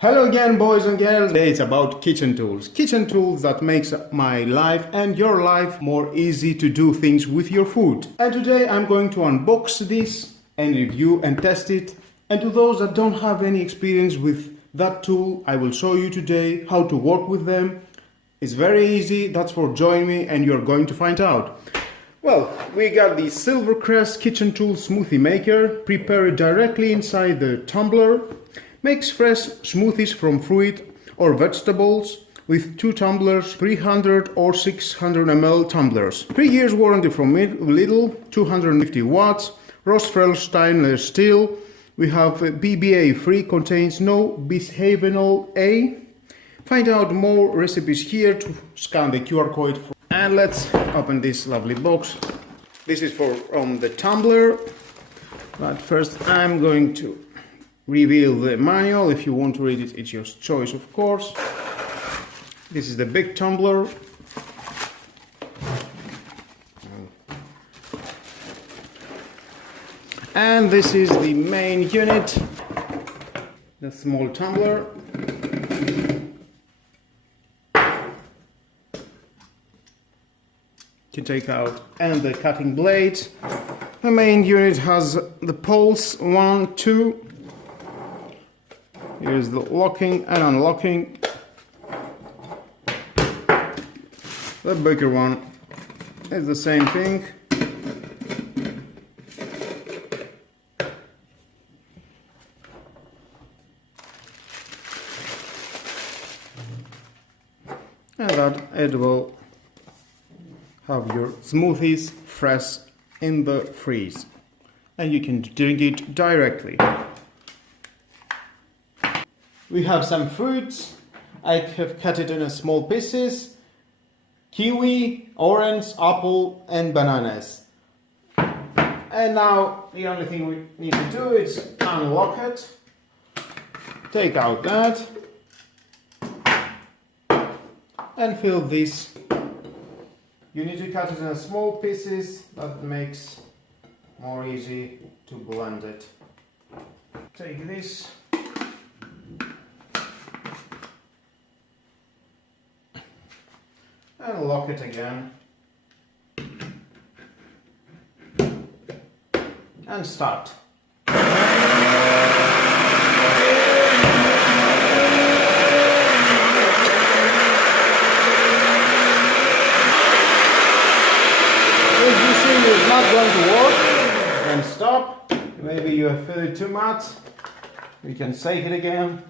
Hello again, boys and girls. Today it's about kitchen tools. Kitchen tools that makes my life and your life more easy to do things with your food. And today I'm going to unbox this and review and test it. And to those that don't have any experience with that tool, I will show you today how to work with them. It's very easy. That's for join me and you're going to find out. Well, we got the Silvercrest Kitchen Tool Smoothie Maker. Prepare it directly inside the tumbler. Makes fresh smoothies from fruit or vegetables with 2 tumblers, 300 or 600 ml tumblers. 3 years warranty from Lidl, 250 watts, Rostfeld stainless steel. We have BBA free, contains no bisphenol A. Find out more recipes here to scan the QR code. And let's open this lovely box. This is for the tumbler, but first I'm going to reveal the manual. If you want to read it, it's your choice, of course. This is the big tumbler. And this is the main unit, the small tumbler. To take out, and the cutting blade. The main unit has the poles 1, 2. Here's the locking and unlocking. The bigger one is the same thing. And that it will have your smoothies fresh in the freeze. And you can drink it directly. We have some fruits. I have cut it in small pieces. Kiwi, orange, apple and bananas. And now the only thing we need to do is unlock it. Take out that. And fill this. You need to cut it in small pieces. That makes more easy to blend it. Take this. And lock it again. And start. If you see it's not going to work, then stop. Maybe you have filled it too much. You can shake it again.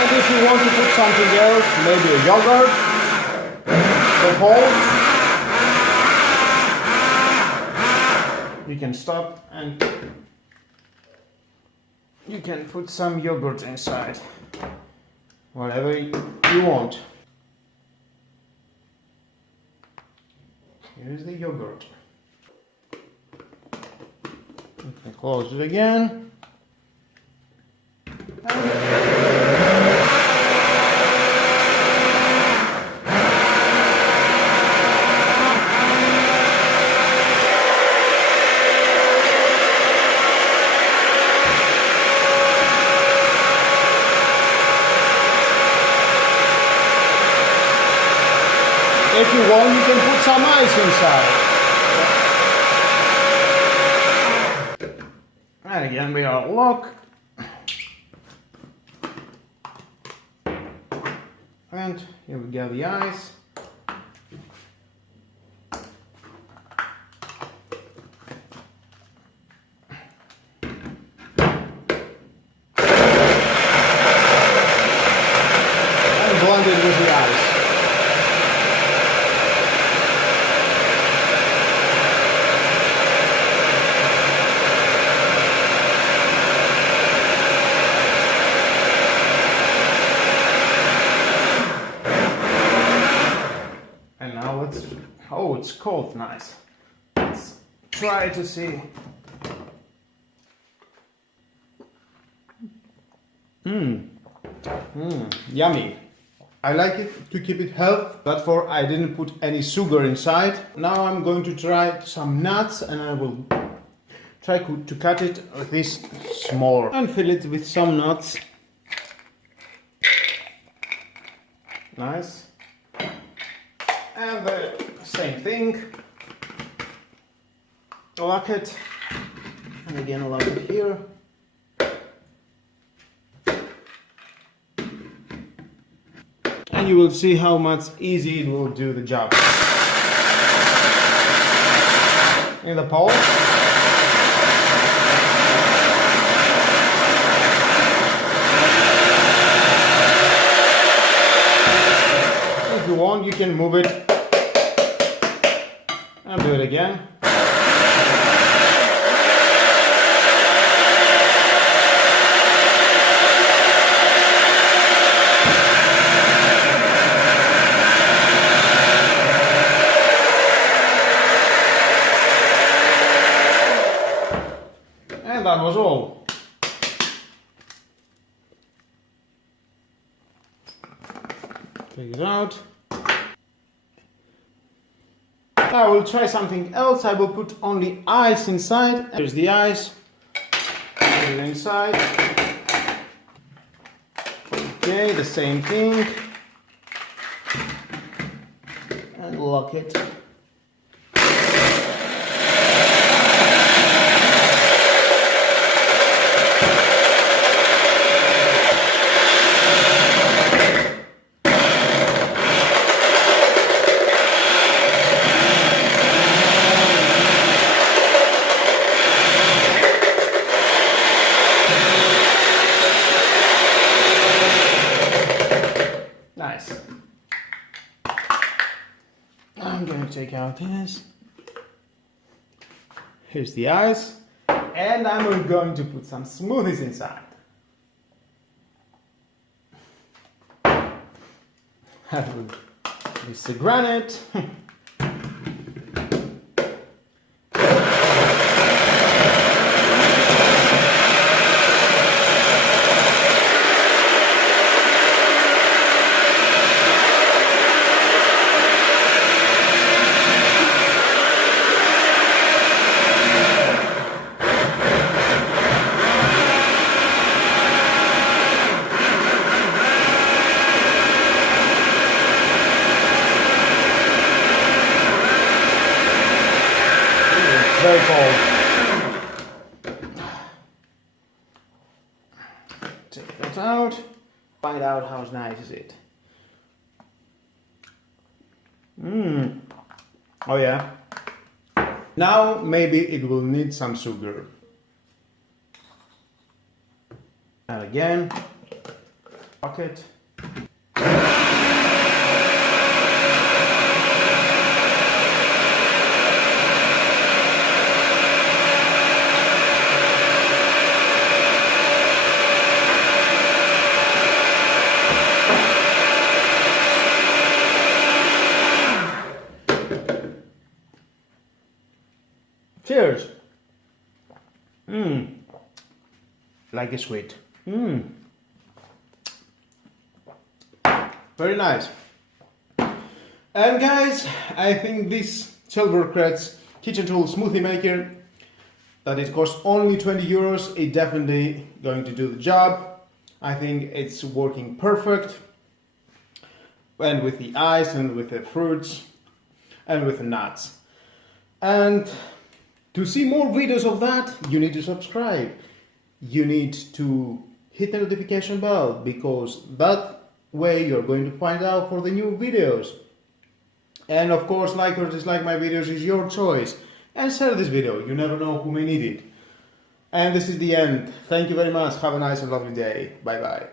And if you want to put something else, maybe a yogurt, the hole, you can stop and you can put some yogurt inside, whatever you want. Here's the yogurt. You can close it again. If you want, you can put some ice inside. And again, we are locked. And here we go, the ice. And blend it with the ice. cold, nice. Let's try to see. Yummy. I like it to keep it healthy, therefore I didn't put any sugar inside. Now I'm going to try some nuts and I will try to cut it with this small and fill it with some nuts. Nice. And the same thing. Lock it. And again lock it here. And you will see how much easy it will do the job. In the pole. If you want, you can move it and do it again. And that was all. Take it out. I will try something else. I will put only ice inside. Here's the ice. Put it inside. Okay, the same thing. And lock it. Nice. I'm going to take out this. Here's the ice. And I'm going to put some smoothies inside. This is granite. Very cold. Take that out. Find out how nice is it. Oh yeah. Now maybe it will need some sugar. And again, pocket. Cheers. Like a sweet. Very nice. And guys, I think this Silvercrest kitchen tool smoothie maker, that it costs only 20 euros, it definitely going to do the job. I think it's working perfect. And with the ice and with the fruits and with the nuts. And to see more videos of that, you need to subscribe. You need to hit the notification bell, because that way you're going to find out for the new videos. And of course, like or dislike my videos is your choice. And share this video, you never know who may need it. And this is the end. Thank you very much. Have a nice and lovely day. Bye bye.